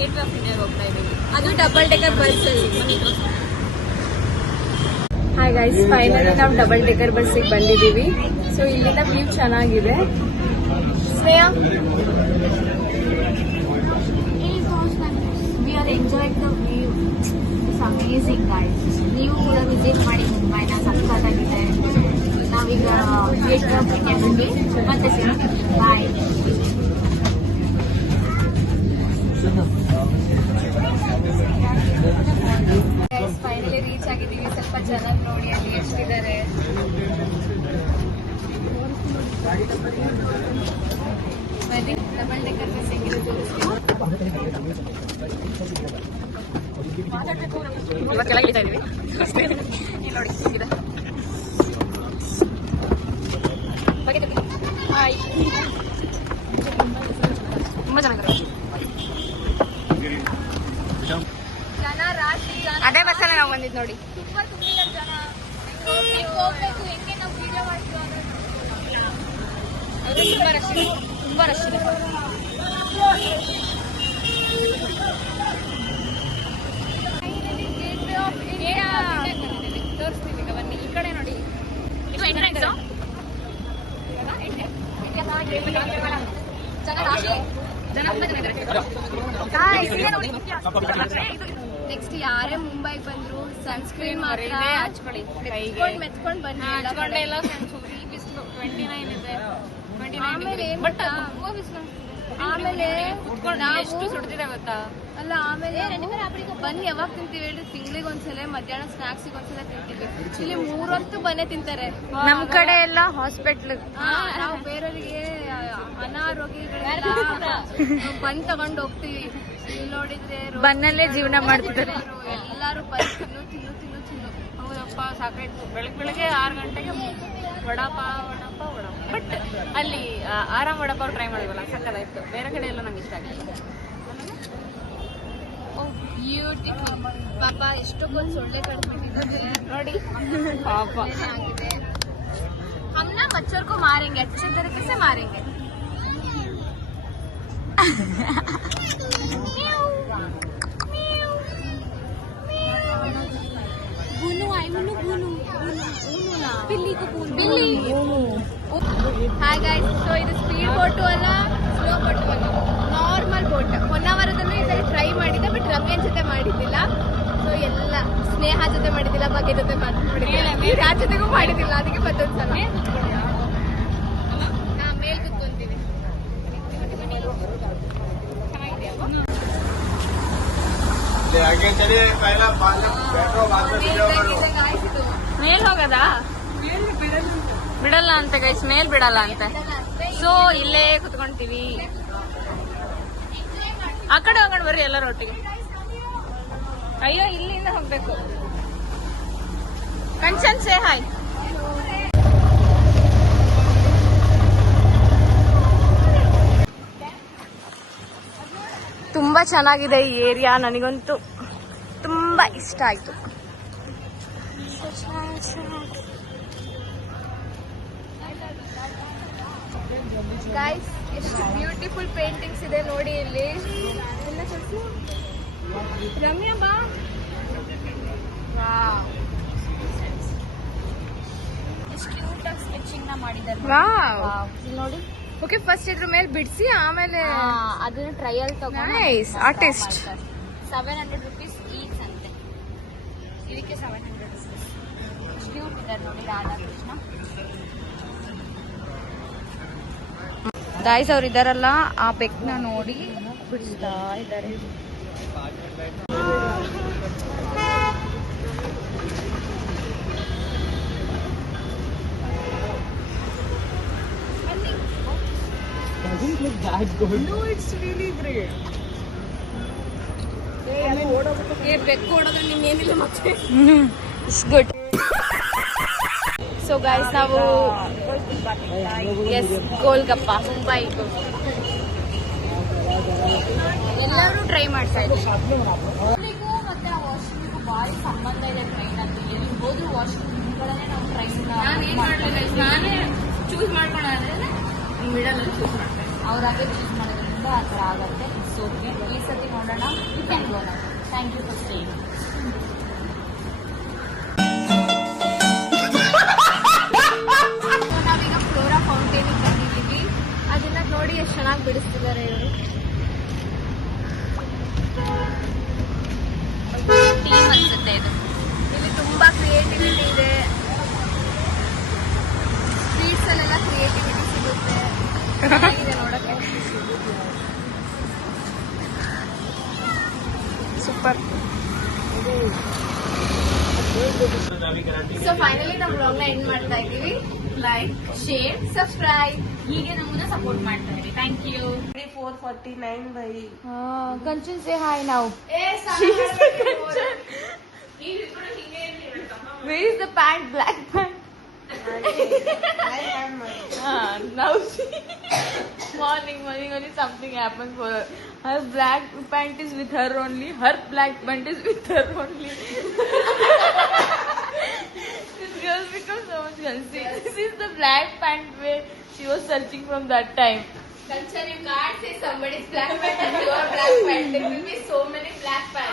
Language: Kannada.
ಗೇಟ್ ಆಫ್ ಇಂಡಿಯಾಗೆ ಹೋಗ್ತಾ ಇದ್ದೀವಿ. ಅದು ಡಬಲ್ ಡೆಕರ್ ಬಸ್ ಅಲ್ಲಿ. ಹಾಯ್ ಗೈಸ್, ಫೈನಲಿ ನಾವು ಡಬಲ್ ಡೆಕರ್ ಬಸ್ಸಿಗೆ ಬಂದಿದ್ದೀವಿ. ಸೊ ಇಲ್ಲಿಂದ ವ್ಯೂ ಚೆನ್ನಾಗಿದೆ. Shreya, we are enjoying the view. It's amazing guys. ನೀವು ಕೂಡ ವಿಸಿಟ್ ಮಾಡಿ ಮುಂಬೈನ, ಸಕ್ಕತ್ತಾಗಿದೆ. ನಾವೀಗ ಗೇಟ್ ಆಫ್ ಇಂಡಿಯಾಗೆ ಮತ್ತೆ ಸಿಗ್ತೀವಿ. ಬಾಯ್. ಫೈನಲಿ ರೀಚ್ ಆಗಿದ್ದೀವಿ. ಸ್ವಲ್ಪ ಜನ ನೋಡಿ ಅಲ್ಲಿ ಎಷ್ಟಿದ್ದಾರೆ. ಡಬಲ್ ಡೆಕರ್ ಬಸ್ ಹೆಂಗಿದೆ ತೋರಿಸ್ತೀವಿ. ಇವಾಗ ಕೆಳಗೆ ಇಳಿತಾ ಇದೀವಿ. ಇಲ್ಲಿ ನೋಡಿ ಹೇಗಿದೆ. ಹಾಯ್, ತುಂಬಾ ಚೆನ್ನಾಗಿದೆ. ಜನ ರಾಶಿ, ಅದೇ ಬಸ್ಸಲ್ಲಿ ನಾವು ಬಂದಿದ್ದು ನೋಡಿ. ತುಂಬಾ ತುಂಬಿದ್ದಾರೆ ಜನ. ಹೋಗ್ಬೇಕು, ಹೆಂಗೆ ನಾವು ವಿಡಿಯೋ ಮಾಡ್ತೀವಿ. ತುಂಬಾ ರಶ್ ಇದೆ, ತುಂಬಾ ರಶ್ ಇದೆ. ತೋರಿಸ್ತೀವಿ ಈಗ, ಬನ್ನಿ ಈ ಕಡೆ ನೋಡಿ. ಇದು ಎಂಟ್ರೆನ್ಸ್. ಜನ ರಾಶಿ, ಜನ ತುಂಬಾ ಜನ ಇದ್ದಾರೆ. ನೆಕ್ಸ್ಟ್ ಯಾರೇ ಮುಂಬೈಗೆ ಬಂದ್ರು ಸನ್ಸ್ಕ್ರೀನ್ ಮಾತ್ರ ಹಚ್ಕೊಳ್ಳಿ. ಮೆತ್ಕೊಂಡು ಬನ್ನಿ. ಹಚ್ಕೊಂಡೆಲ್ಲ ಈ ಬಿಸಿಲು 29 ಇದೆ. 29 ಬಟ್ ತುಂಬಾ ಬಿಸಿಲು. ಆಮೇಲೆ ಎಷ್ಟು ಸುಡ್ತಿದೆ ಗೊತ್ತಾ? ಅಲ್ಲ, ಆಮೇಲೆ ಬನ್ನಿ ಯಾವಾಗ ತಿಂತೀವಿ ಹೇಳಿ? ತಿಂಗಳಿಗೆ ಒಂದ್ಸಲ, ಮಧ್ಯಾಹ್ನ ಸ್ನಾಕ್ಸಿಗೆ ಒಂದ್ಸಲ ತಿಂತೀವಿ. ಇಲ್ಲಿ 3 ಹೊತ್ತು ಬನ್ನೇ ತಿಂತಾರೆ. ನಮ್ ಕಡೆ ಎಲ್ಲ ಹಾಸ್ಪಿಟ್ಲ್. ನಾವು ಬೇರೆಯವರಿಗೆ ಅನಾರೋಗ್ಯಗಳೆಲ್ಲ ಬಂದ್ ತಗೊಂಡು ಹೋಗ್ತೀವಿ. ಇಲ್ಲಿ ನೋಡಿದ್ರೆ ಬನ್ನಲ್ಲೇ ಜೀವನ ಮಾಡ್ತಿದ್ದಾರೆ ಎಲ್ಲಾರು. ಬಂದ್ ತಿನ್ನು ತಿನ್ನು ತಿನ್ನು ತಿನ್ನು. ಹೌದಪ್ಪ, ಸಾಕಾಯ್ತು. ಬೆಳಗ್ಗೆ 6 ಗಂಟೆಗೆ ವಡಾಪಾವ್. ಬಟ್ ಅಲ್ಲಿ ಆರಾಮ್ ವಡಾಪಾವ್ ಟ್ರೈ ಮಾಡಿದ್ವಲ್ಲ, ಸಕ್ಕತ್ತಾಯ್ತು. ಬೇರೆ ಕಡೆ ಎಲ್ಲ ನಂಗೆ ಇಷ್ಟ ಆಗಿಲ್ಲ. ಬ್ಯೂಟಿಫುಲ್. ಪಾಪ ಎಷ್ಟೊಂದು ಸೊಳ್ಳೆ ಕಟ್ಬಿಟ್ಟಿದ್ದಾರೆ ನೋಡಿ. ಪಾಪ ಆಗಿದೆ. ಹಮ್ನ ಬಚ್ಚೋರ್ ಕೋ ಮಾರೆಂಗೆ, अच्छे तरीके से मारेंगे. ಹಾಯ್ ಗೈಸ್, ಸೊ ಇದು ಸ್ಪೀಡ್ ಬೋಟು ಅಲ್ಲ, ಸ್ಲೋ ಬೋಟು ಅಲ್ಲ, ನಾರ್ಮಲ್ ಬೋಟ್. ಹೊನ್ನಾವರದಲ್ಲೂ ಈ ಸರಿ ಟ್ರೈ ಮಾಡಿದ್ದೆ, ಬಟ್ ರಮ್ಯನ್ ಜೊತೆ ಮಾಡಿದ್ದಿಲ್ಲ. ಸೊ ಎಲ್ಲ ಸ್ನೇಹ ಜೊತೆ ಮಾಡಿದ್ದಿಲ್ಲ, ಬಗ್ಗೆ ಜೊತೆ ಮಾಡಿದ್ದಿಲ್ಲ, ಯಾರ ಜೊತೆಗೂ ಮಾಡಿದ್ದಿಲ್ಲ. ಅದಕ್ಕೆ ಮತ್ತೊಂದ್ಸಲ ಮೇಲ್ ಕುತ್ಕೊಂತೀವಿ. ಮೇಲ್ ಹೋಗದಾ? ಬಿಡಲ್ಲ ಅಂತ ಗೈಸ್, ಮೇಲ್ ಬಿಡಲ್ಲ ಅಂತ. ಸೊ ಇಲ್ಲೇ ಕುತ್ಕೊಂತೀವಿ. ಆ ಕಡೆ ಹೋಗೋಣ ಬರ್ರಿ ಎಲ್ಲರೂ ಒಟ್ಟಿಗೆ. ಅಯ್ಯೋ, ಇಲ್ಲಿಂದ ಹೋಗ್ಬೇಕು. Kanchan say hi. ತುಂಬಾ ಚೆನ್ನಾಗಿದೆ ಈ ಏರಿಯಾ. ನನಗಂತೂ ತುಂಬಾ ಇಷ್ಟ ಆಯ್ತು. ಗೈಸ್, ಎಷ್ಟು ಬ್ಯೂಟಿಫುಲ್ ಪೇಂಟಿಂಗ್ಸ್ ಇದೆ ನೋಡಿ ಇಲ್ಲಿ. ರಮ್ಯಾ ಬಾ. ಎಷ್ಟು ಕ್ಯೂಟ್ ಆಗಿ ಸ್ಕೆಚಿಂಗ್ ನ ಮಾಡಿದ್ದಾರೆ ನೋಡಿ. ಓಕೆ, ಫಸ್ಟ್ ಇದ್ರ ಮೇಲೆ ಬಿಡಿಸಿ ಆಮೇಲೆ ಅದನ್ನ ಟ್ರಯಲ್ ತಗೊಂಡು. Nice, artist. 700 rupees ಈಚ್ ಅಂತೆ. ಇದಕ್ಕೆ 700 rupees. ಕ್ಯೂಟ್ ಇದ್ದಾರೆ ನೋಡಿ ರಾಧಾಕೃಷ್ಣ. ಗಾಯ್ಸ್, ಅವ್ರು ಇದಾರಲ್ಲ, ಆ ಬೆಕ್ನ ನೋಡಿ ಬಿಡಿಸ್ತಾ ಇದ್ದಾರೆ. ಬೆಕ್ಕು ಓಡೋದ್ರೆ ನಿಮ್ಗೇನಿಲ್ಲ ಮತ್ತೆ. It's good. ಸೊ ಗೈಸ್, ನಾವು ಗೋಲ್ಗಪ್ಪ ಮುಂಬೈ ಎಲ್ಲರೂ ಟ್ರೈ ಮಾಡ್ತಾ ಇದ್ದೀವಿ. ಮತ್ತೆ ಆ ವಾಶ್ರೂಮ್ಗೂ ಭಾರಿ ಸಂಬಂಧ ಇದೆ ಟ್ರೈನ್ ಅಂತ. ಎಲ್ಲಿ ಹೋದ್ರು ವಾಶ್ರೂಮ್ಗಳನ್ನೇ ನಾವು ಟ್ರೈನ್. ನಾನೇ ಚೂಸ್ ಮಾಡ್ಕೊಳ್ಳೋದ್ರೆ ಮಿಡಲ್ ಚೂಸ್ ಮಾಡ್ತೇನೆ. ಅವರಾಗೆ ಚೂಸ್ ಮಾಡೋದ್ರಿಂದ ಆ ಥರ ಆಗುತ್ತೆ. It's okay. ಈ ಸತಿ ನೋಡೋಣ. You can go now. Thank you for staying. ನಾವೀಗ ಫ್ಲೋರಾ ಫೌಂಟೇನಿಗೆ ಬಂದಿದ್ದೀವಿ. ಅದನ್ನ ನೋಡಿ ಎಷ್ಟು ಚೆನ್ನಾಗಿ ಬಿಡಿಸ್ತಿದ್ದಾರೆ ಇವರು. ಟೀಮ್ ಅನ್ಸುತ್ತೆ ಇದು. ಇಲ್ಲಿ ತುಂಬಾ ಕ್ರಿಯೇಟಿವಿಟಿ ಇದೆ. ಸ್ವೀಟ್ಸ್ ಅಲ್ಲೆಲ್ಲ ಕ್ರಿಯೇಟಿವಿಟಿ ಸಿಗುತ್ತೆ. ಚೆನ್ನಾಗಿದೆ ನೋಡಕ್ಕೆ. ಸೂಪರ್. ಸೊ ಫೈನಲಿ ನಾವು ಬ್ಲಾಗ್ನ ಎಂಡ್ ಮಾಡ್ತಾ ಇದ್ದೀವಿ. ಲೈಕ್, ಶೇರ್, ಸಬ್ಸ್ಕ್ರೈಬ್ ಹೀಗೆ ನಮ್ಮನ್ನ ಸಪೋರ್ಟ್ ಮಾಡ್ತಾ ಇರಿ. Thank you. 449 by Kanchan, say hi now. Where is the pant? Black pant. I have my Now morning only something happened for her. Her black pant is with her only. Her black pant is with her only. This girl becomes so much fancy. This is the black pant where she was searching from that time. Kanchan, you can't say somebody's black pant and your black pant. There will be so many black pants.